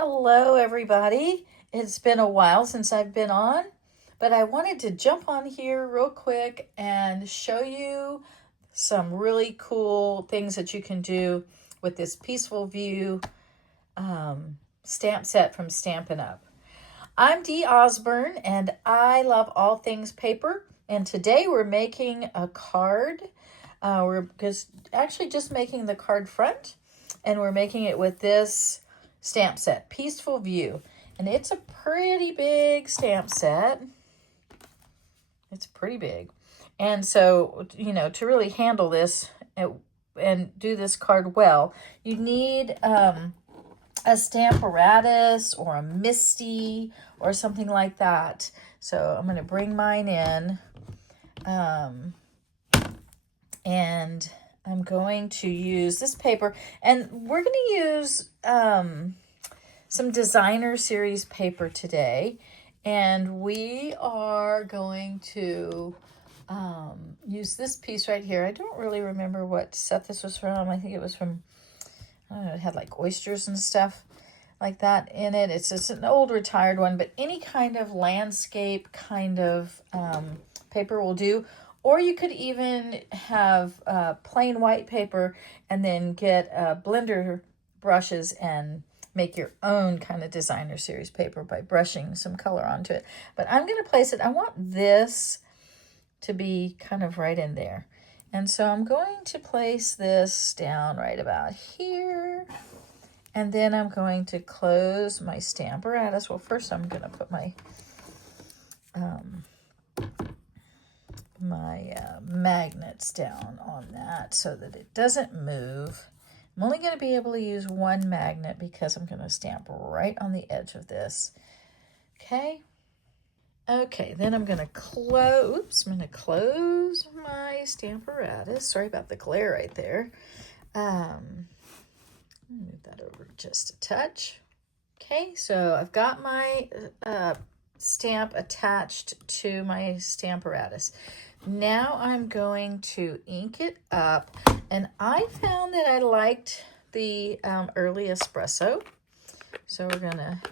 Hello, everybody. It's been a while since I've been on, but I wanted to jump on here real quick and show you some really cool things that you can do with this Peaceful View stamp set from Stampin' Up. I'm Dee Osborne, and I love all things paper, and today we're making a card. We're actually just making the card front, and we're making it with this stamp set, Peaceful View. And it's a pretty big stamp set. It's pretty big. And so, to really handle this and do this card well, you need a Stamparatus or a Misty or something like that. So I'm going to bring mine in. And I'm going to use this paper, and we're going to use some designer series paper today, and we are going to use this piece right here. I don't really remember what set this was from. I think it was from, I don't know, it had like oysters and stuff like that in it. It's just an old retired one, but any kind of landscape kind of paper will do. Or you could even have plain white paper and then get blender brushes and make your own kind of designer series paper by brushing some color onto it. But I'm going to place it, I want this to be kind of right in there. And so I'm going to place this down right about here. And then I'm going to close my Stamparatus. Well, first I'm going to put my magnets down on that so that it doesn't move. I'm only going to be able to use one magnet because I'm going to stamp right on the edge of this. Okay, then I'm going to close my Stamparatus. Sorry about the glare right there. Move that over just a touch. Okay, so I've got my stamp attached to my Stamparatus. Now I'm going to ink it up, and I found that I liked the early espresso, so we're gonna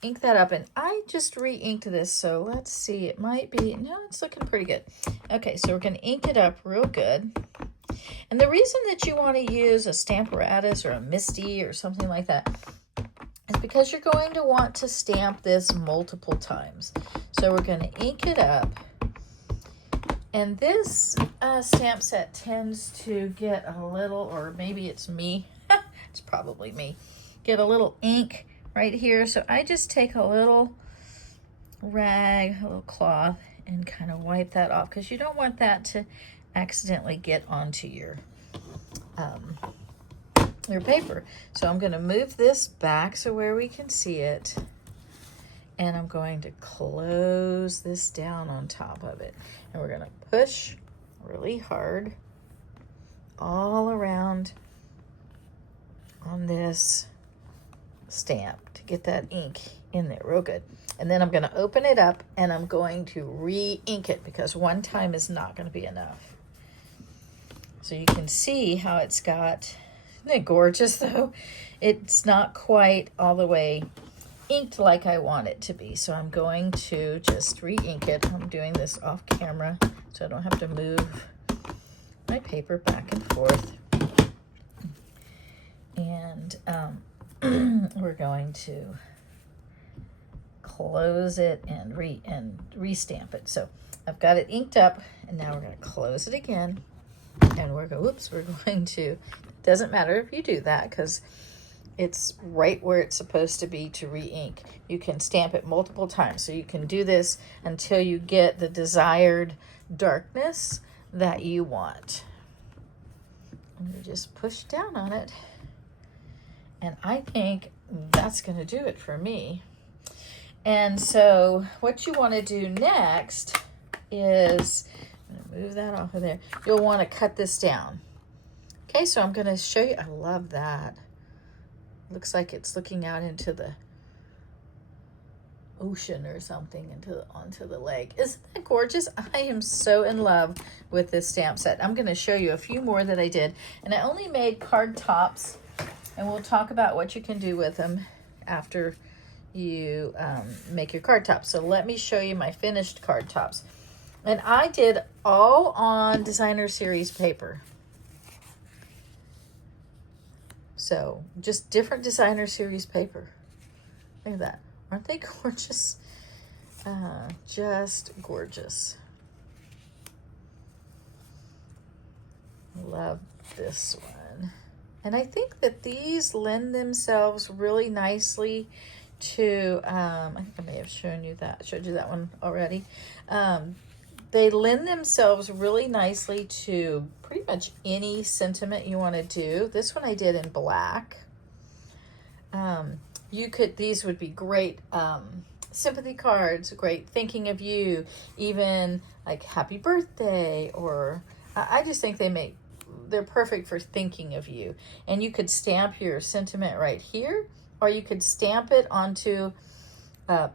ink that up, and I just re-inked this, so let's see, it might be, no, it's looking pretty good. Okay, so we're gonna ink it up real good. And the reason that you want to use a Stamparatus or a Misty or something like that is because you're going to want to stamp this multiple times. So we're going to ink it up. And this stamp set tends to get a little, or maybe it's me, it's probably me, get a little ink right here. So I just take a little rag, a little cloth, and kind of wipe that off because you don't want that to accidentally get onto your paper. So I'm going to move this back so where we can see it, and I'm going to close this down on top of it, and we're going to push really hard all around on this stamp to get that ink in there real good. And then I'm going to open it up, and I'm going to re-ink it because one time is not going to be enough. So you can see how it's got, isn't it gorgeous though? It's not quite all the way inked like I want it to be. So I'm going to just re-ink it. I'm doing this off camera so I don't have to move my paper back and forth. And we're going to close it and re-stamp it. So I've got it inked up, and now we're going to close it again. And we're going to, doesn't matter if you do that because it's right where it's supposed to be to re-ink. You can stamp it multiple times. So you can do this until you get the desired darkness that you want. And you just push down on it. And I think that's going to do it for me. And so what you want to do next is, move that off of there. You'll want to cut this down. Okay, so I'm going to show you. I love that. Looks like it's looking out into the ocean or something, onto the lake. Isn't that gorgeous? I am so in love with this stamp set. I'm going to show you a few more that I did. And I only made card tops, and we'll talk about what you can do with them after you make your card tops. So let me show you my finished card tops. And I did all on designer series paper. So just different designer series paper. Look at that. Aren't they gorgeous? Just gorgeous. Love this one. And I think that these lend themselves really nicely to, I think I may have showed you that one already. They lend themselves really nicely to pretty much any sentiment you want to do. This one I did in black. These would be great sympathy cards, great thinking of you, even like happy birthday, or I just think they're perfect for thinking of you. And you could stamp your sentiment right here, or you could stamp it onto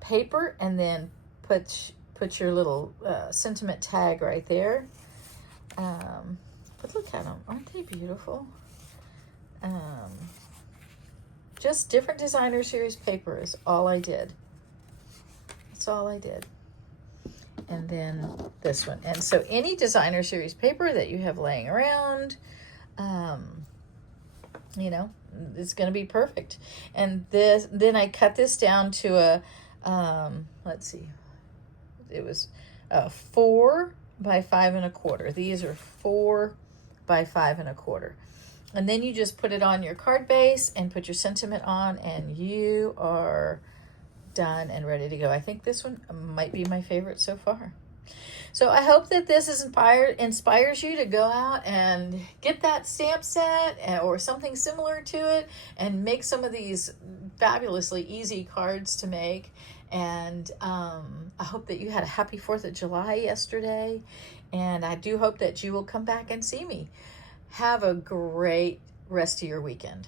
paper and then put your little sentiment tag right there. But look at them. Aren't they beautiful? Just different designer series paper is all I did. That's all I did. And then this one. And so any designer series paper that you have laying around, you know, it's going to be perfect. And then I cut this down to a, let's see, it was 4 by 5 1/4. These are 4 by 5 1/4. And then you just put it on your card base and put your sentiment on, and you are done and ready to go. I think this one might be my favorite so far. So I hope that this inspires you to go out and get that stamp set or something similar to it and make some of these fabulously easy cards to make. And I hope that you had a happy 4th of July yesterday. And I do hope that you will come back and see me. Have a great rest of your weekend.